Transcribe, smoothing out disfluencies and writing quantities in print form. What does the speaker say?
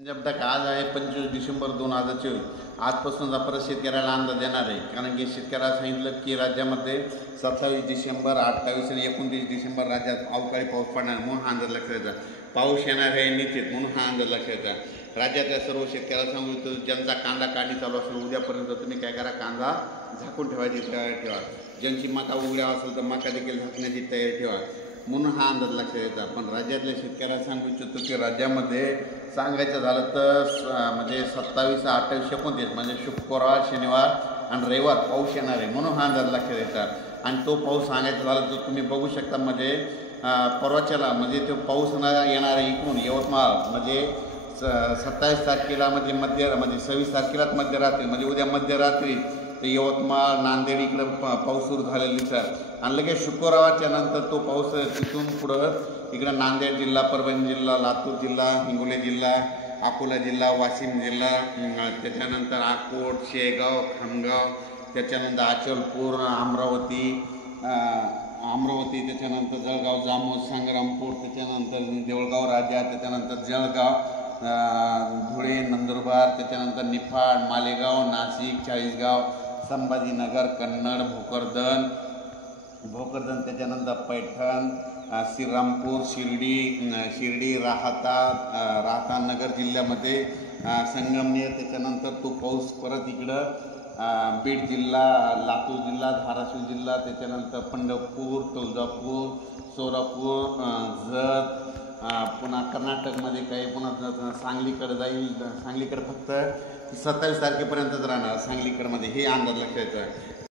पंजाब तक आज आहे 25 डिसेंबर 2024. आजपासून परत शेतकऱ्याला अंदाज देणार आहे. कारण की शेतकऱ्याला सांगितलं की राज्यामध्ये 27 डिसेंबर, 28 आणि 29 डिसेंबर राज्यात अवकाळी पाऊस पडणार, म्हणून हा अंदाज लक्षात घ्यायचा. पाऊस येणार आहे निश्चित, म्हणून हा अंदाज लक्षात घ्यायचा. राज्यातल्या सर्व शेतकऱ्याला सांगू इच्छितो, ज्यांचा कांदा काढणी चालू असेल उद्यापर्यंत तुम्ही काय करा, कांदा झाकून ठेवायची तयारी ठेवा. ज्यांची मका उघड्या असेल तर मका देखील झाकण्याची तयारी ठेवा, म्हणून हा अंदाज लक्षात घ्यायचा. पण राज्यातल्या शेतकऱ्याला सांगू इच्छितो की राज्यामध्ये सांगायचं झालं तर म्हणजे 27, 28, 29 म्हणजे शुक्रवार, शनिवार आणि रविवार पाऊस येणार आहे, म्हणून हा अंदाज लक्षात घ्यायचा. आणि तो पाऊस सांगायचा झाला तर तुम्ही बघू शकता, म्हणजे परवाच्याला म्हणजे तो पाऊस येणार आहे इकडून यवतमाळ, म्हणजे 27 तारखेला म्हणजे 26 तारखेलाच मध्यरात्री, म्हणजे उद्या मध्यरात्री ते यवतमाळ, नांदेड इकडं पाऊस सुरू झालेला दिसतात. आणि लगेच शुक्रवारच्या नंतर तो पाऊस तिथून पुढं इकडं नांदेड जिल्हा, परभणी जिल्हा, लातूर जिल्हा, हिंगोली जिल्हा, अकोला जिल्हा, वाशिम जिल्हा, त्याच्यानंतर अकोट, शेगाव, खामगाव, त्याच्यानंतर अचलपूर, अमरावती, त्याच्यानंतर जळगाव, जामोद, संग्रामपूर, त्याच्यानंतर देऊळगाव राजा, त्याच्यानंतर जळगाव, धुळे, नंदुरबार, त्याच्यानंतर निफाड, मालेगाव, नाशिक, चाळीसगाव, संभाजीनगर, कन्नड, भोकरदन, त्याच्यानंतर पैठण, श्रीरामपूर, शिर्डी, राहता नगर जिल्ह्यामध्ये संगमनेर, त्याच्यानंतर तो पाऊस परत इकडं बीड जिल्हा, लातूर जिल्हा, धाराशिव जिल्हा, त्याच्यानंतर पंढरपूर, तुळजापूर, सोलापूर, जत, पुन्हा कर्नाटकमध्ये काही, पुन्हा सांगलीकडे जाईल. सांगलीकडे फक्त 27 तारखेपर्यंतच राहणार सांगलीकडमध्ये, हे अंदाज लक्षात